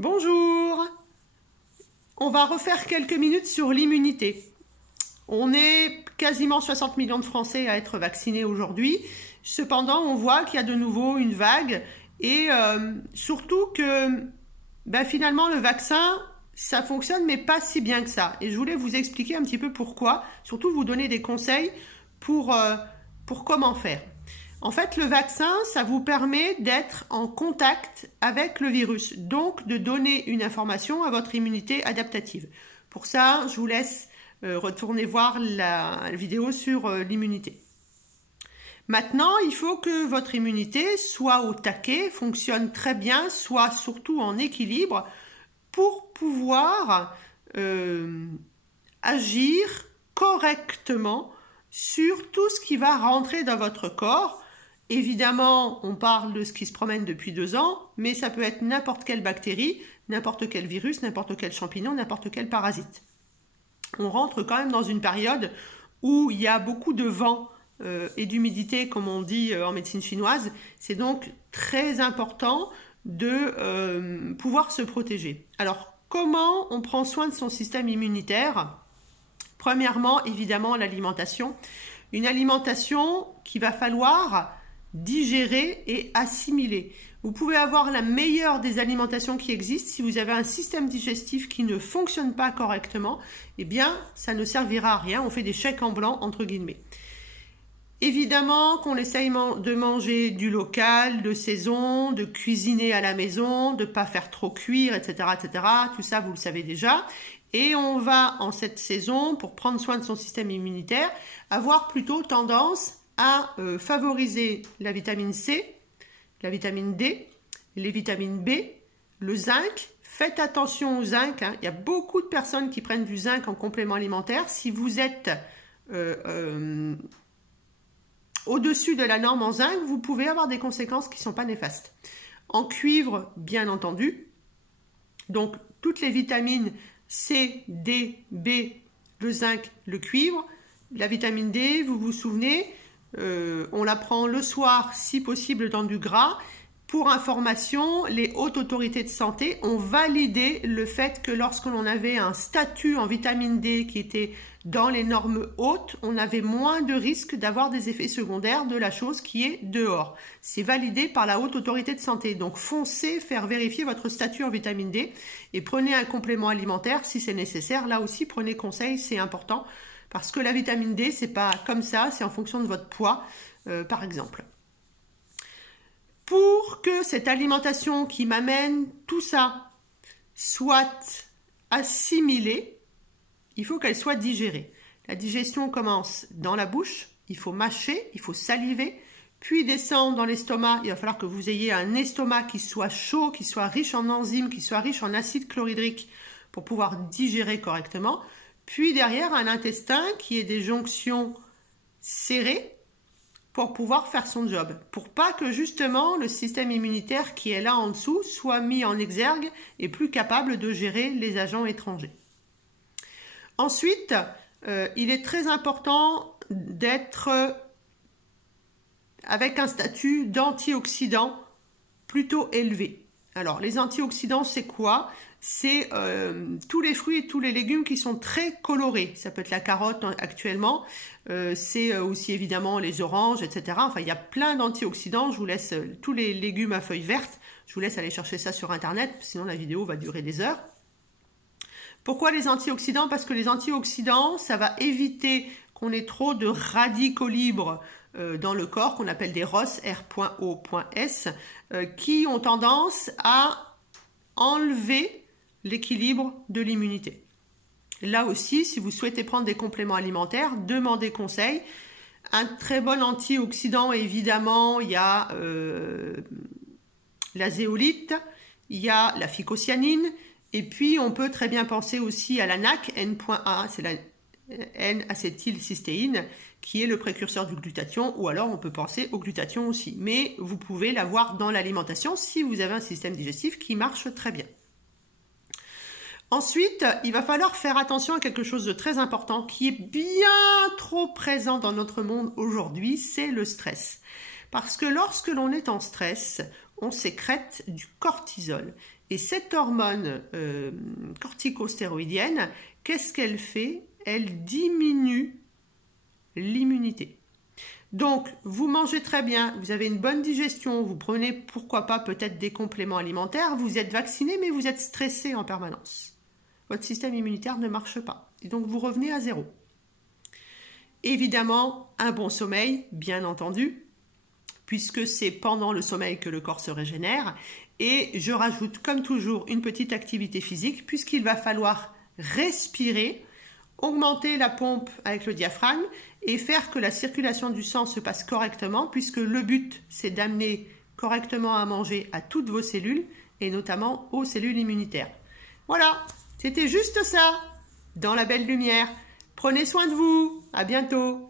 Bonjour. On va refaire quelques minutes sur l'immunité. On est quasiment 60 millions de Français à être vaccinés aujourd'hui. Cependant, on voit qu'il y a de nouveau une vague et surtout que finalement le vaccin, ça fonctionne mais pas si bien que ça. Et je voulais vous expliquer un petit peu pourquoi, surtout vous donner des conseils pour comment faire. En fait, le vaccin, ça vous permet d'être en contact avec le virus, donc de donner une information à votre immunité adaptative. Pour ça, je vous laisse retourner voir la vidéo sur l'immunité. Maintenant, il faut que votre immunité soit au taquet, fonctionne très bien, soit surtout en équilibre pour pouvoir agir correctement sur tout ce qui va rentrer dans votre corps. Évidemment, on parle de ce qui se promène depuis 2 ans, mais ça peut être n'importe quelle bactérie, n'importe quel virus, n'importe quel champignon, n'importe quel parasite. On rentre quand même dans une période où il y a beaucoup de vent et d'humidité, comme on dit en médecine chinoise. C'est donc très important de pouvoir se protéger. Alors, comment on prend soin de son système immunitaire ? Premièrement, évidemment, l'alimentation. Une alimentation qu'il va falloir digérer et assimiler. Vous pouvez avoir la meilleure des alimentations qui existent. Si vous avez un système digestif qui ne fonctionne pas correctement, eh bien, ça ne servira à rien. On fait des chèques en blanc, entre guillemets. Évidemment qu'on essaye de manger du local, de saison, de cuisiner à la maison, de ne pas faire trop cuire, etc., etc. Tout ça, vous le savez déjà. Et on va, en cette saison, pour prendre soin de son système immunitaire, avoir plutôt tendance à favoriser la vitamine C, la vitamine D, les vitamines B, le zinc. Faites attention au zinc. Il y a beaucoup de personnes qui prennent du zinc en complément alimentaire. Si vous êtes au-dessus de la norme en zinc, vous pouvez avoir des conséquences qui ne sont pas néfastes. En cuivre, bien entendu. Donc, toutes les vitamines C, D, B, le zinc, le cuivre. La vitamine D, vous vous souvenez, on la prend le soir, si possible dans du gras. Pour information, les hautes autorités de santé ont validé le fait que lorsque l'on avait un statut en vitamine D qui était dans les normes hautes, on avait moins de risques d'avoir des effets secondaires de la chose qui est dehors. C'est validé par la haute autorité de santé. Donc foncez faire vérifier votre statut en vitamine D et prenez un complément alimentaire si c'est nécessaire. Là aussi, prenez conseil, c'est important parce que la vitamine D, c'est pas comme ça, c'est en fonction de votre poids, par exemple. Pour que cette alimentation qui m'amène tout ça soit assimilée, il faut qu'elle soit digérée. La digestion commence dans la bouche, il faut mâcher, il faut saliver, puis descendre dans l'estomac. Il va falloir que vous ayez un estomac qui soit chaud, qui soit riche en enzymes, qui soit riche en acide chlorhydrique pour pouvoir digérer correctement. Puis derrière, un intestin qui ait des jonctions serrées pour pouvoir faire son job. Pour pas que justement le système immunitaire qui est là en dessous soit mis en exergue et plus capable de gérer les agents étrangers. Ensuite, il est très important d'être avec un statut d'antioxydant plutôt élevé. Alors, les antioxydants, c'est quoi ? C'est tous les fruits et tous les légumes qui sont très colorés. Ça peut être la carotte actuellement, c'est aussi évidemment les oranges, etc. Enfin, il y a plein d'antioxydants. Je vous laisse tous les légumes à feuilles vertes. Je vous laisse aller chercher ça sur Internet, sinon la vidéo va durer des heures. Pourquoi les antioxydants ? Parce que les antioxydants, ça va éviter qu'on ait trop de radicaux libres dans le corps, qu'on appelle des ROS, R.O.S, qui ont tendance à enlever l'équilibre de l'immunité. Là aussi, si vous souhaitez prendre des compléments alimentaires, demandez conseil. Un très bon antioxydant, évidemment, il y a la zéolite, il y a la phycocyanine, et puis on peut très bien penser aussi à la NAC, N.A, c'est la N-acétylcystéine, qui est le précurseur du glutathion, ou alors on peut penser au glutathion aussi. Mais vous pouvez l'avoir dans l'alimentation si vous avez un système digestif qui marche très bien. Ensuite, il va falloir faire attention à quelque chose de très important qui est bien trop présent dans notre monde aujourd'hui, c'est le stress. Parce que lorsque l'on est en stress, on sécrète du cortisol. Et cette hormone corticostéroïdienne, qu'est-ce qu'elle fait? Elle diminue l'immunité. Donc, vous mangez très bien, vous avez une bonne digestion, vous prenez pourquoi pas peut-être des compléments alimentaires, vous êtes vacciné mais vous êtes stressé en permanence. Votre système immunitaire ne marche pas. Et donc, vous revenez à zéro. Évidemment, un bon sommeil, bien entendu, puisque c'est pendant le sommeil que le corps se régénère. Et je rajoute, comme toujours, une petite activité physique, puisqu'il va falloir respirer, augmenter la pompe avec le diaphragme et faire que la circulation du sang se passe correctement, puisque le but, c'est d'amener correctement à manger à toutes vos cellules, et notamment aux cellules immunitaires. Voilà, c'était juste ça, dans la belle lumière. Prenez soin de vous, à bientôt.